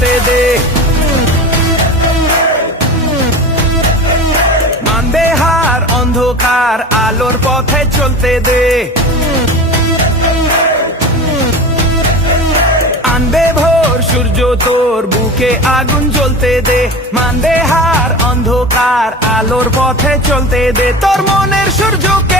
চলতে দে। মানবে হার অন্ধকার, আলোর পথে চলতে দে। আনবে ভোর সূর্য তোর বুকে আগুন জ্বলতে দে। মানবে হার অন্ধকার, আলোর পথে চলতে দে। তোর মনের সূর্যকে